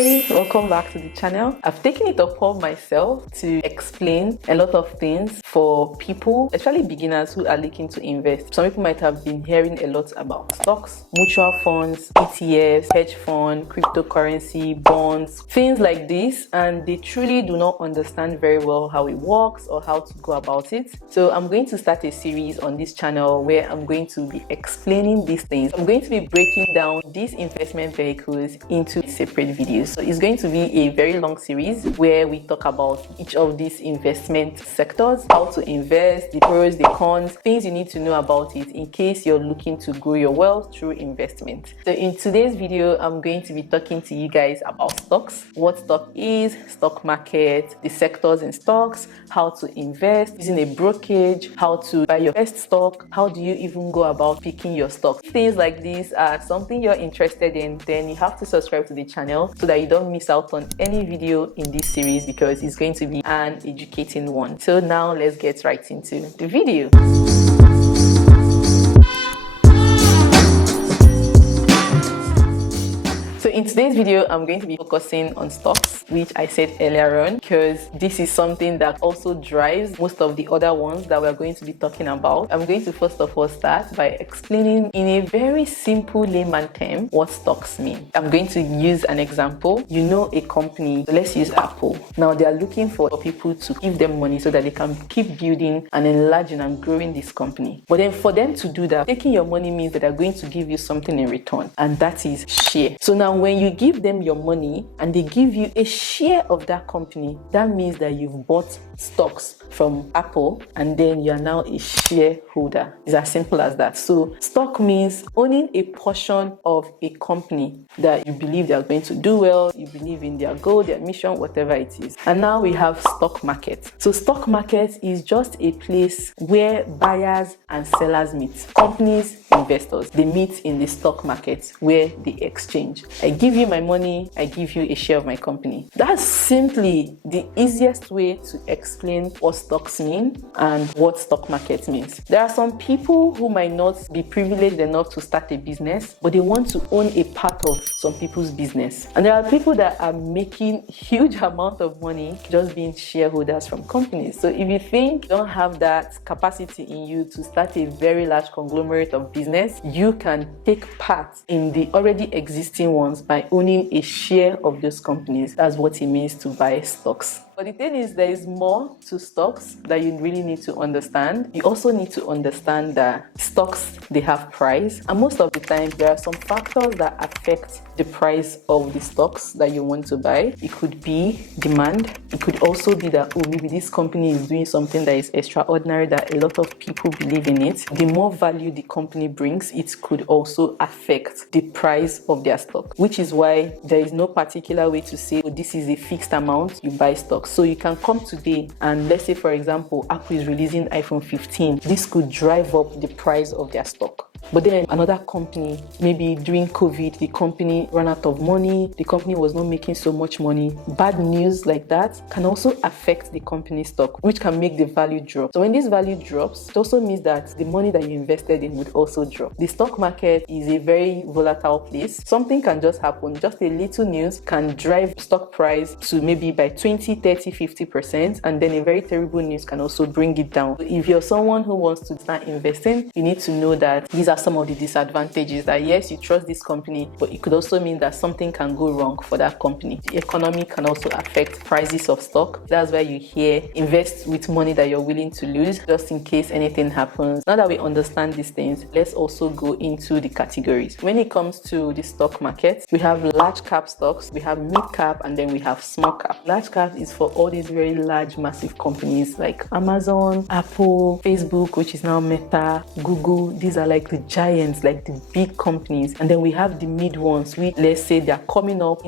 Hi, welcome back to the channel. I've taken it upon myself to explain a lot of things for people, especially beginners who are looking to invest. Some people might have been hearing a lot about stocks, mutual funds, ETFs, hedge fund, cryptocurrency, bonds, things like this, and they truly do not understand very well how it works or how to go about it. So I'm going to start a series on this channel where I'm going to be explaining these things. I'm going to be breaking down these investment vehicles into separate videos. So it's going to be a very long series where we talk about each of these investment sectors, how to invest, the pros, the cons, things you need to know about it in case you're looking to grow your wealth through investment. So in today's video, I'm going to be talking to you guys about stocks, what stock is, stock market, the sectors in stocks, how to invest using a brokerage, how to buy your first stock, how do you even go about picking your stock. Things like these are something you're interested in, then you have to subscribe to the channel so that you don't miss out on any video in this series because it's going to be an educating one. So now let's get right into the video. So in today's video, I'm going to be focusing on stocks, which I said earlier on, because this is something that also drives most of the other ones that we're going to be talking about. I'm going to first of all start by explaining in a very simple layman term what stocks mean. I'm going to use an example. You know a company, so let's use Apple. Now they are looking for people to give them money so that they can keep building and enlarging and growing this company. But then for them to do that, taking your money means that they're going to give you something in return, and that is share. So now when you give them your money and they give you a share of that company, that means that you've bought stocks from Apple and then you are now a shareholder. It's as simple as that. So stock means owning a portion of a company that you believe they are going to do well, you believe in their goal, their mission, whatever it is. And now we have stock market. So stock market is just a place where buyers and sellers meet. Companies, investors, they meet in the stock market where they exchange. I give you my money, I give you a share of my company. That's simply the easiest way to explain what stocks mean and what stock market means. There are some people who might not be privileged enough to start a business, but they want to own a part of some people's business. And there are people that are making huge amount of money just being shareholders from companies. So if you think you don't have that capacity in you to start a very large conglomerate of business, you can take part in the already existing ones by owning a share of those companies. That's what it means to buy stocks. But the thing is, there is more to stocks that you really need to understand. You also need to understand that stocks, they have price. And most of the time, there are some factors that affect the price of the stocks that you want to buy. It could be demand. It could also be that, oh, maybe this company is doing something that is extraordinary, that a lot of people believe in it. The more value the company brings, it could also affect the price of their stock, which is why there is no particular way to say, oh, this is a fixed amount, you buy stocks. So you can come today and let's say, for example, Apple is releasing iPhone 15. This could drive up the price of their stock. But then another company, maybe during COVID, the company ran out of money, the company was not making so much money. Bad news like that can also affect the company's stock, which can make the value drop. So when this value drops, it also means that the money that you invested in would also drop. The stock market is a very volatile place. Something can just happen. Just a little news can drive stock price to maybe by 20, 30, 50%. And then a very terrible news can also bring it down. So if you're someone who wants to start investing, you need to know that these are some of the disadvantages. That yes, you trust this company, but it could also mean that something can go wrong for that company. The economy can also affect prices of stock. That's why you hear invest with money that you're willing to lose just in case anything happens. Now that we understand these things, let's also go into the categories. When it comes to the stock market, we have large cap stocks, we have mid cap, and then we have small cap. Large cap is for all these very large, massive companies like Amazon, Apple, Facebook, which is now Meta, Google. These are like the giants, like the big companies. And then we have the mid ones, which let's say they're coming up,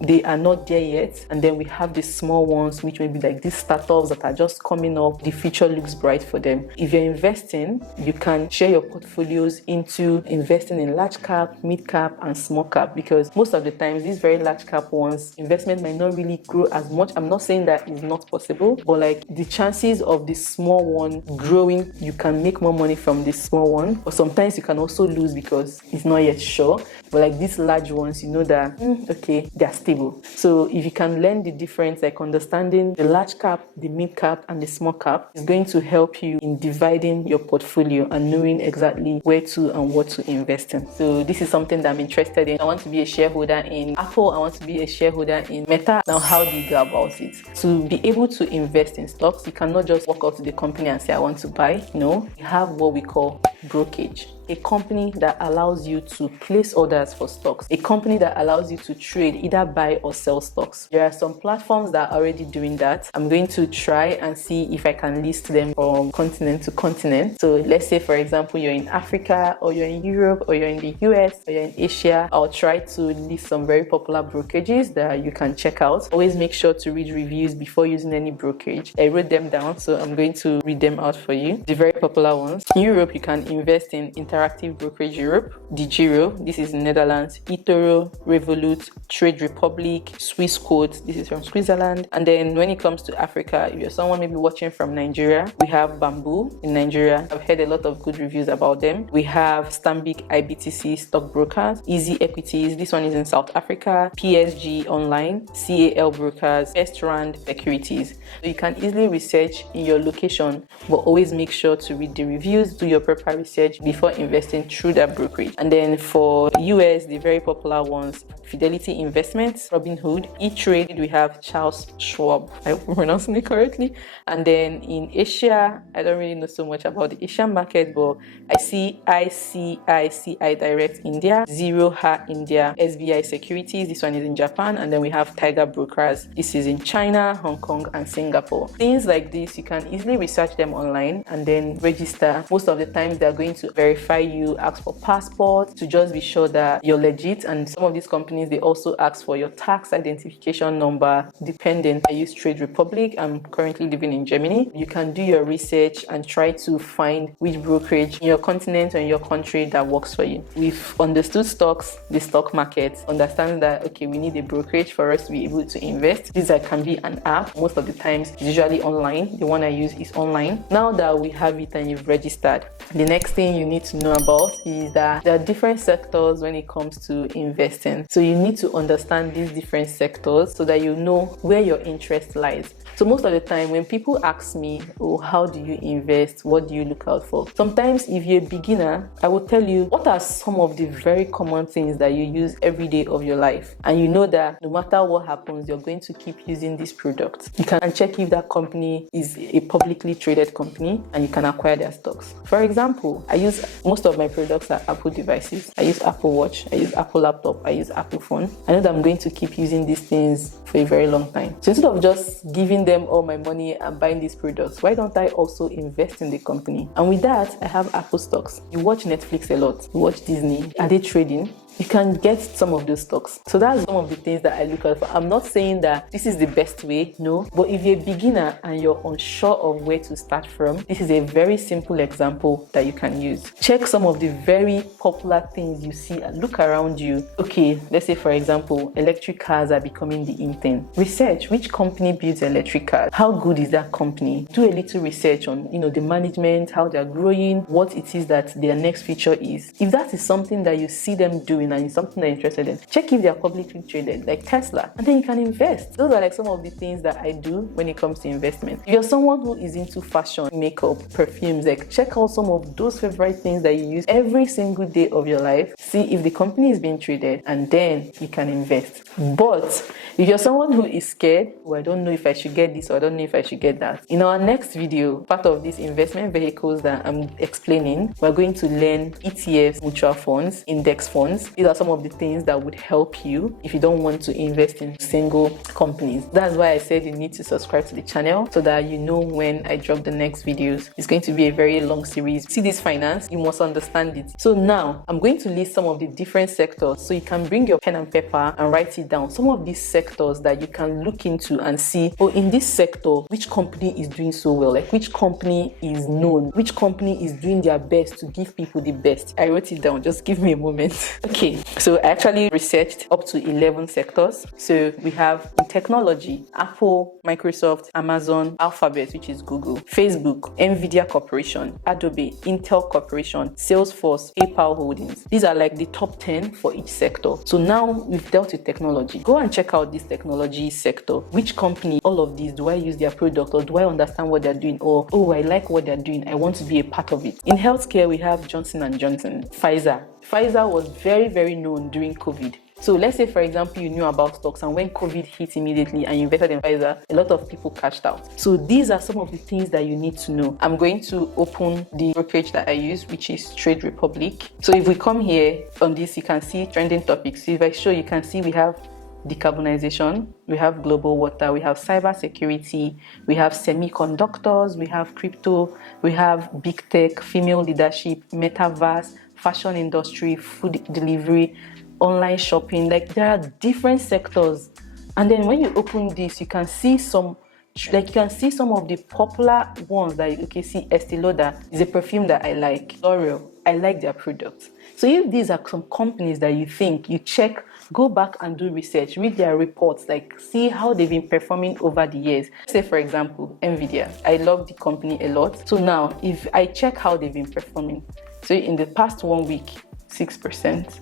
they are not there yet. And then we have the small ones, which may be like these startups that are just coming up. The future looks bright for them. If you're investing, you can share your portfolios into investing in large cap, mid cap, and small cap, because most of the times these very large cap ones, investment might not really grow as much. I'm not saying that is not possible, but like the chances of the small one growing, you can make more money from this small one, but sometimes you can also lose because it's not yet sure. but like these large ones, you know that okay, they're stable. So if you can learn the difference, like understanding the large cap, the mid cap, and the small cap, is going to help you in dividing your portfolio and knowing exactly where to and what to invest in. So this is something that I'm interested in. I want to be a shareholder in Apple. I want to be a shareholder in Meta. Now, how do you go about it? To be able to invest in stocks, you cannot just walk out to the company and say, I want to buy. No, you have what we call brokerage. A company that allows you to place orders for stocks, a company that allows you to trade, either buy or sell stocks. There are some platforms that are already doing that. I'm going to try and see if I can list them from continent to continent. So let's say, for example, you're in Africa, or you're in Europe, or you're in the US, or you're in Asia. I'll try to list some very popular brokerages that you can check out. Always make sure to read reviews before using any brokerage. I wrote them down, so I'm going to read them out for you. The very popular ones. In Europe, you can invest in Interactive Brokerage Europe, DiGiro, this is in Netherlands, eToro, Revolut, Trade Republic, Swissquote, this is from Switzerland. And then when it comes to Africa, if you're someone maybe watching from Nigeria, we have Bamboo in Nigeria. I've heard a lot of good reviews about them. We have Stanbic IBTC Stockbrokers, Easy Equities, this one is in South Africa, PSG Online, CAL Brokers, Best Rand Securities. So you can easily research in your location, but always make sure to read the reviews, do your proper research before investing through that brokerage. And then for US, the very popular ones, Fidelity Investments, Robinhood, E-Trade, we have Charles Schwab, I hope I'm pronouncing it correctly. And then in Asia, I don't really know so much about the Asian market, but I see ICICI Direct India, Zero Ha India, SBI Securities, this one is in Japan, and then we have Tiger Brokers, this is in China, Hong Kong, and Singapore. Things like this, you can easily research them online and then register. Most of the times they're going to verify you, ask for passport to just be sure that you're legit, and some of these companies, they also ask for your tax identification number. Dependent, I use Trade Republic. I'm currently living in Germany. You can do your research and try to find which brokerage in your continent or in your country that works for you. We've understood stocks, the stock market, understand that okay, we need a brokerage for us to be able to invest. This can be an app. Most of the times it's usually online. The one I use is online. Now that we have it and you've registered, the next thing you need to know about is that there are different sectors when it comes to investing. So you need to understand these different sectors so that you know where your interest lies. So most of the time when people ask me, oh, how do you invest? What do you look out for? Sometimes if you're a beginner, I will tell you what are some of the very common things that you use every day of your life. And you know that no matter what happens, you're going to keep using this product. You can check if that company is a publicly traded company and you can acquire their stocks. For example, I use most of my products are Apple devices. I use Apple Watch, I use Apple laptop, I use Apple phone. I know that I'm going to keep using these things for a very long time. So instead of just giving them all my money and buying these products, why don't I also invest in the company? And with that, I have Apple stocks. You watch Netflix a lot, you watch Disney. Are they trading? You can get some of those stocks. So that's some of the things that I look out for. I'm not saying that this is the best way, no, but if you're a beginner and you're unsure of where to start from, this is a very simple example that you can use. Check some of the very popular things you see and look around you. Okay, let's say for example, electric cars are becoming the in thing. Research which company builds electric cars. How good is that company? Do a little research on, the management, how they're growing, what it is that their next feature is. If that is something that you see them doing and it's something that you're interested in, check if they're publicly traded, like Tesla, and then you can invest. Those are like some of the things that I do when it comes to investment. If you're someone who is into fashion, makeup, perfumes, like check out some of those favorite things that you use every single day of your life. See if the company is being traded, and then you can invest. But if you're someone who is scared, I don't know if I should get this or I don't know if I should get that. In our next video, part of these investment vehicles that I'm explaining, we're going to learn ETFs, mutual funds, index funds. These are some of the things that would help you if you don't want to invest in single companies. That's why I said you need to subscribe to the channel so that you know when I drop the next videos. It's going to be a very long series. See this finance, you must understand it. So now I'm going to list some of the different sectors so you can bring your pen and paper and write it down. Some of these sectors that you can look into and see, oh, in this sector, which company is doing so well? Like which company is known? Which company is doing their best to give people the best? I wrote it down. Just give me a moment. Okay. Okay, so I actually researched up to 11 sectors. So we have in technology, Apple, Microsoft, Amazon, Alphabet, which is Google, Facebook, Nvidia Corporation, Adobe, Intel Corporation, Salesforce, PayPal Holdings. These are like the top 10 for each sector. So now we've dealt with technology. Go and check out this technology sector. Which company, all of these, do I use their product, or do I understand what they're doing, or oh, I like what they're doing, I want to be a part of it. In healthcare, we have Johnson & Johnson, Pfizer. Pfizer was very, very known during COVID. So let's say, for example, you knew about stocks, and when COVID hit immediately and you invested in Pfizer, a lot of people cashed out. So these are some of the things that you need to know. I'm going to open the brokerage that I use, which is Trade Republic. So if we come here on this, you can see trending topics. So if I show, you can see we have decarbonization, we have global water, we have cyber security, we have semiconductors, we have crypto, we have big tech, female leadership, metaverse, fashion industry, food delivery, online shopping. Like, there are different sectors. And then when you open this, you can see some of the popular ones that you can see. Estee Lauder is a perfume that I like. L'Oreal, I like their products. So if these are some companies that you think, you check, go back and do research, read their reports, like see how they've been performing over the years. Say, for example, Nvidia. I love the company a lot. So now, if I check how they've been performing, so in the past 1 week, 6%,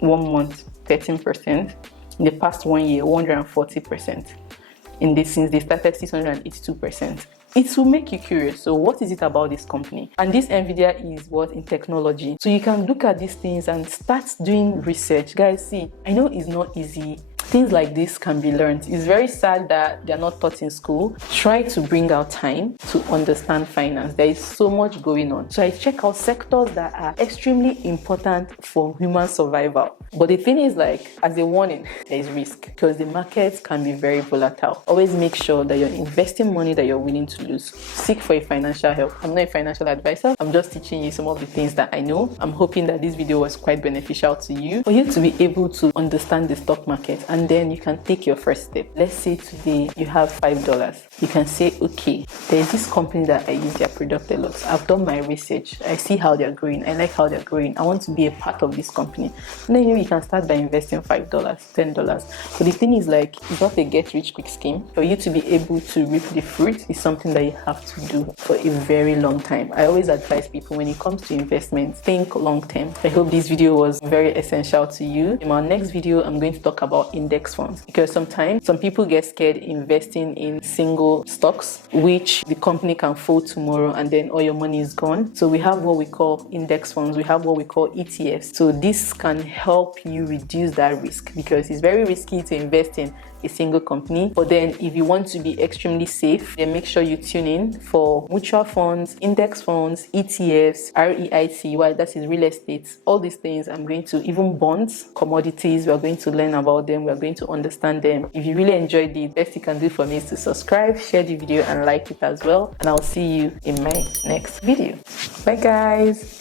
1 month, 13%, in the past 1 year, 140%. Since they started, 682%. It will make you curious. So what is it about this company? And this Nvidia is what? In technology. So you can look at these things and start doing research. Guys, see, I know it's not easy. Things like this can be learned. It's very sad that they're not taught in school. Try to bring out time to understand finance. There is so much going on. So I check out sectors that are extremely important for human survival. But the thing is, like, as a warning, there is risk because the markets can be very volatile. Always make sure that you're investing money that you're willing to lose. Seek for a financial help. I'm not a financial advisor. I'm just teaching you some of the things that I know. I'm hoping that this video was quite beneficial to you, for you to be able to understand the stock market, and then you can take your first step. Let's say today you have $5. You can say, okay, there's this company that I use their product a lot. I've done my research. I see how they're growing. I like how they're growing. I want to be a part of this company. And then you can start by investing $5, $10. But the thing is, like, it's not a get rich quick scheme. For you to be able to reap the fruit is something that you have to do for a very long time. I always advise people, when it comes to investments, think long term. I hope this video was very essential to you. In my next video, I'm going to talk about index funds, because sometimes some people get scared investing in single stocks, which the company can fold tomorrow and then all your money is gone. So we have what we call index funds. We have what we call ETFs. So this can help you reduce that risk, because it's very risky to invest in a single company. But then if you want to be extremely safe, then make sure you tune in for mutual funds, index funds, ETFs, REIT, well, that is real estate, all these things. I'm going to, even bonds, commodities, we're going to learn about them. We're going to understand them. If you really enjoyed it, the best you can do for me is to subscribe, share the video, and like it as well. And I'll see you in my next video. Bye, guys.